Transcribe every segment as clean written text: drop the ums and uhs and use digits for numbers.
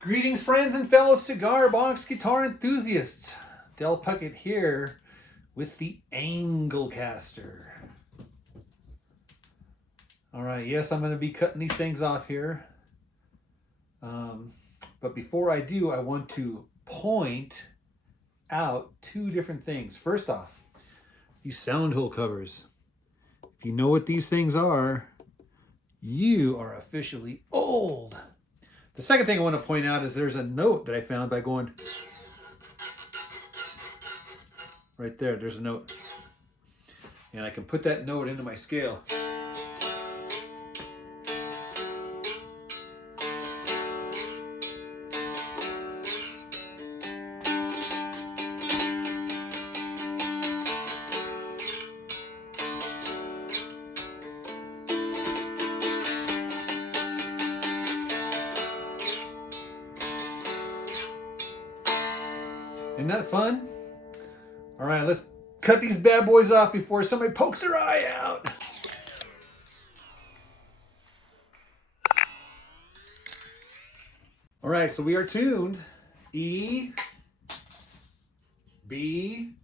Greetings, friends and fellow cigar box guitar enthusiasts. Del Puckett here with the Anglecaster. All right, yes, I'm going to be cutting these things off here. But before I do, I want to point out two different things. First off, these sound hole covers. If you know what these things are, you are officially old. The second thing I want to point out is there's a note that I found by going right there. There's a note. And I can put that note into my scale. Isn't that fun? All right, let's cut these bad boys off before somebody pokes their eye out. All right, so we are tuned E, B,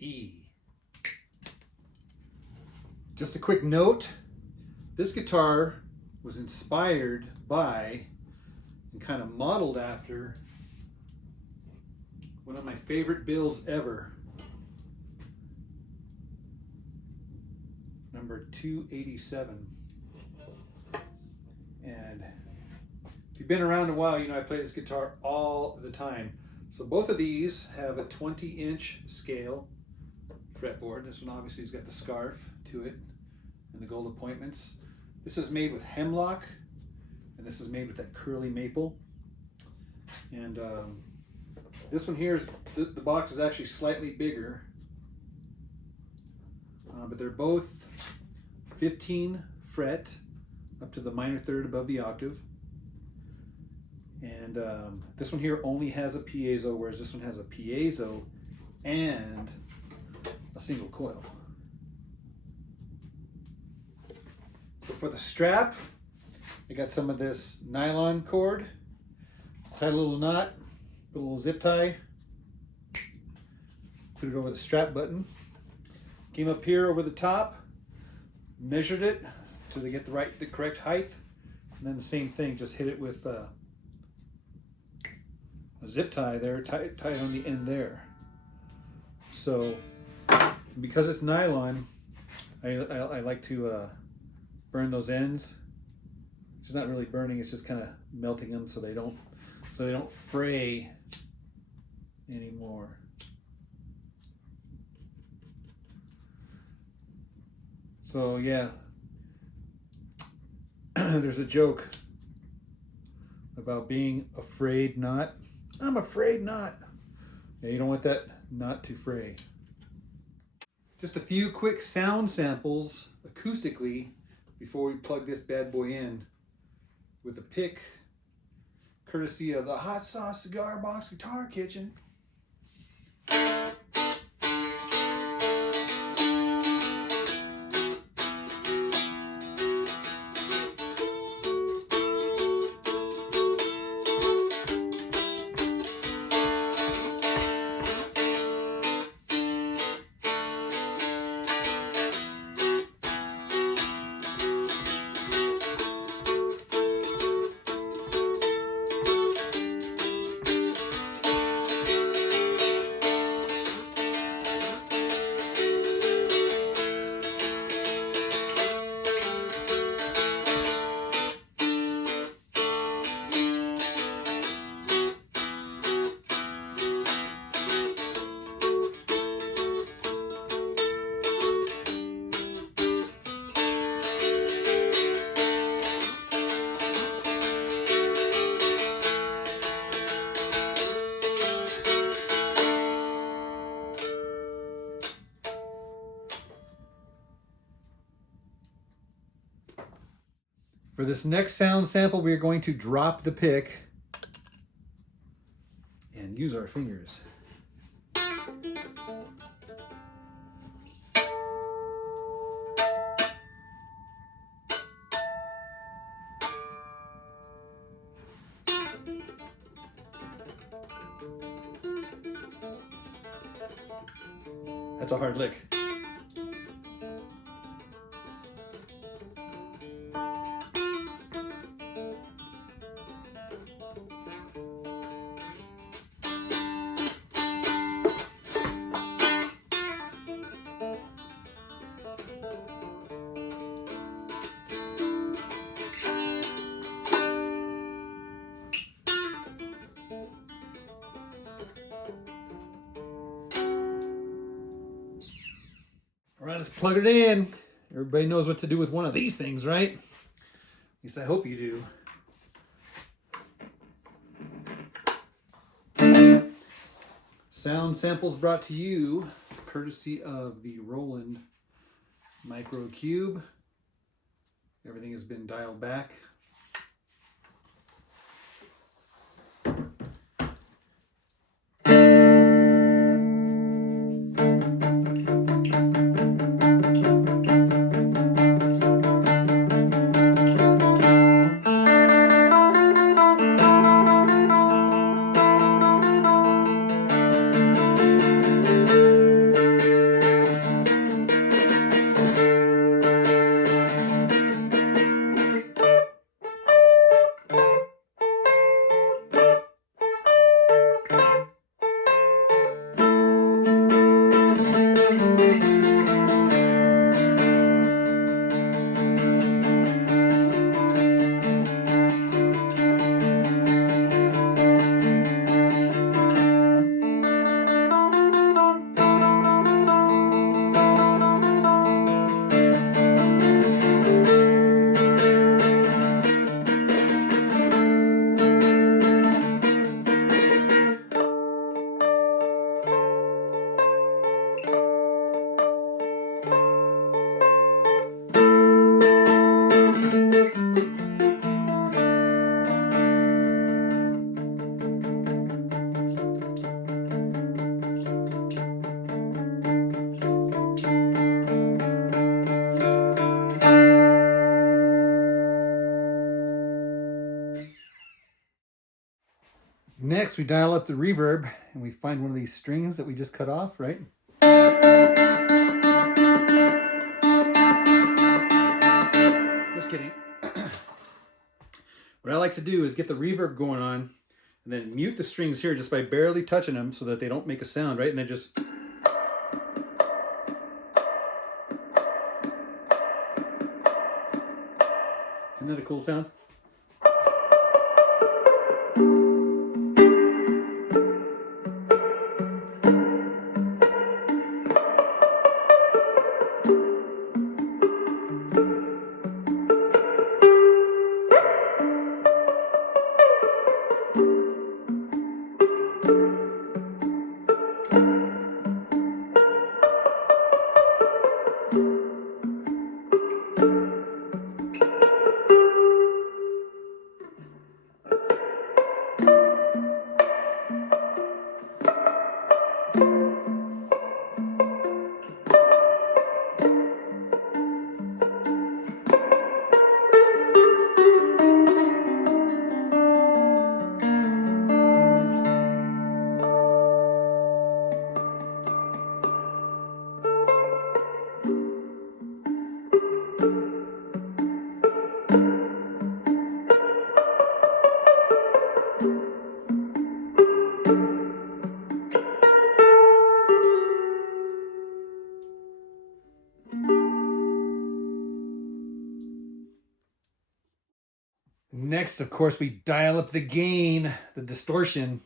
E. Just a quick note, this guitar was inspired by and kind of modeled after one of my favorite bills ever, number 287. And if you've been around a while, you know I play this guitar all the time. So both of these have a 20-inch scale fretboard. This one obviously has got the scarf to it and the gold appointments. This is made with hemlock, and this is made with that curly maple. And this one here, the box is actually slightly bigger, but they're both 15 fret up to the minor third above the octave. And this one here only has a piezo, whereas this one has a piezo and a single coil. So for the strap, I got some of this nylon cord, tied a little knot, put a little zip tie, put it over the strap button, came up here over the top, measured it so they get the correct height, and then the same thing, just hit it with a zip tie there, tie it on the end there. So because it's nylon, I like to burn those ends. It's not really burning, it's just kind of melting them so they don't fray anymore. So yeah, there's a joke about being afraid not. I'm afraid not. Yeah, you don't want that knot to fray. Just a few quick sound samples acoustically before we plug this bad boy in with a pick courtesy of the Hot Sauce Cigar Box Guitar Kitchen. For this next sound sample, we are going to drop the pick and use our fingers. That's a hard lick. All right, let's plug it in. Everybody knows what to do with one of these things, right? At least I hope you do. Sound samples brought to you courtesy of the Roland Micro Cube. Everything has been dialed back. Next, we dial up the reverb and we find one of these strings that we just cut off, right? Just kidding. What I like to do is get the reverb going on and then mute the strings here just by barely touching them so that they don't make a sound, right? And then just... Isn't that a cool sound? Next, of course, we dial up the gain, the distortion,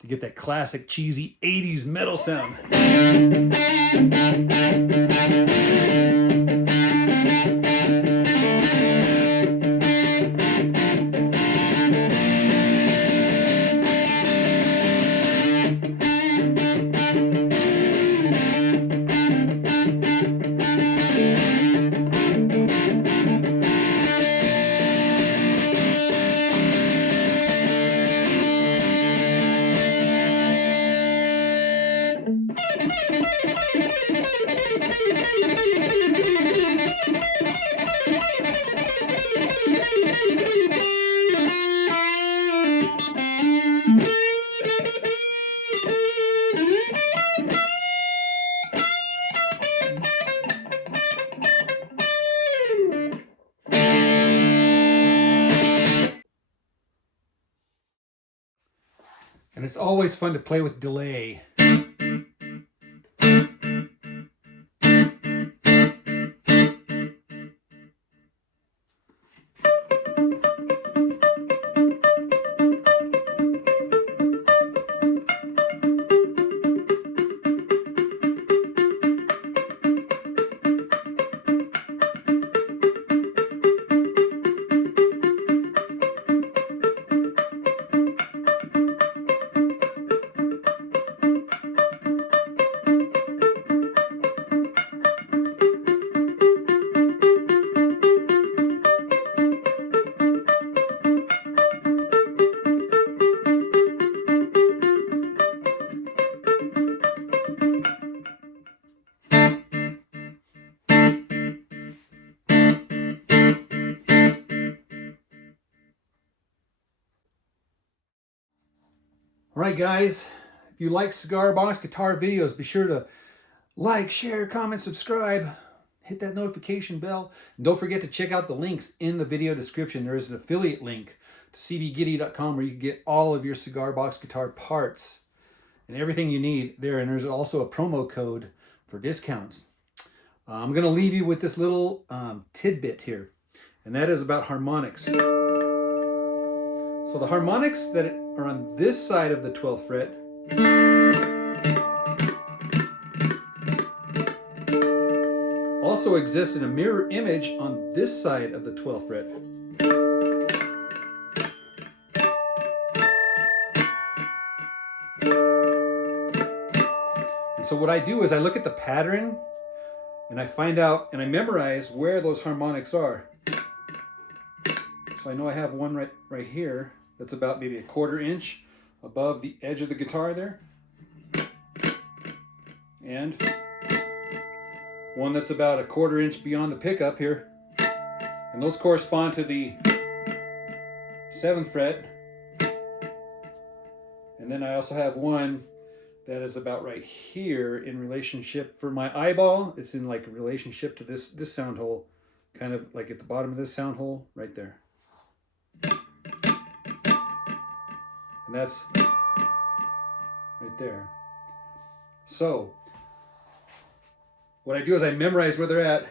to get that classic cheesy 80s metal sound. And it's always fun to play with delay. Alright guys, if you like cigar box guitar videos, be sure to like, share, comment, subscribe, hit that notification bell, and don't forget to check out the links in the video description. There is an affiliate link to cbgiddy.com where you can get all of your cigar box guitar parts and everything you need there, and there's also a promo code for discounts. I'm going to leave you with this little tidbit here, and that is about harmonics. So the harmonics that are on this side of the 12th fret also exist in a mirror image on this side of the 12th fret. And so what I do is I look at the pattern and I find out and I memorize where those harmonics are. So I know I have one right here that's about maybe a 1/4 inch above the edge of the guitar there. And one that's about a 1/4 inch beyond the pickup here. And those correspond to the 7th fret. And then I also have one that is about right here in relationship for my eyeball. It's in like a relationship to this sound hole, kind of like at the bottom of this sound hole right there. And that's right there. So what I do is I memorize where they're at.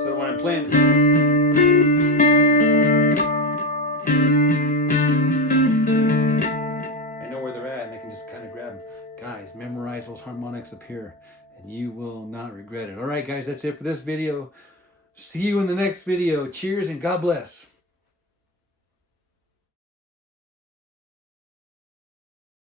So when I'm playing, I know where they're at and I can just kind of grab them. Guys, memorize those harmonics up here and you will not regret it. All right, guys, that's it for this video. See you in the next video. Cheers and God bless.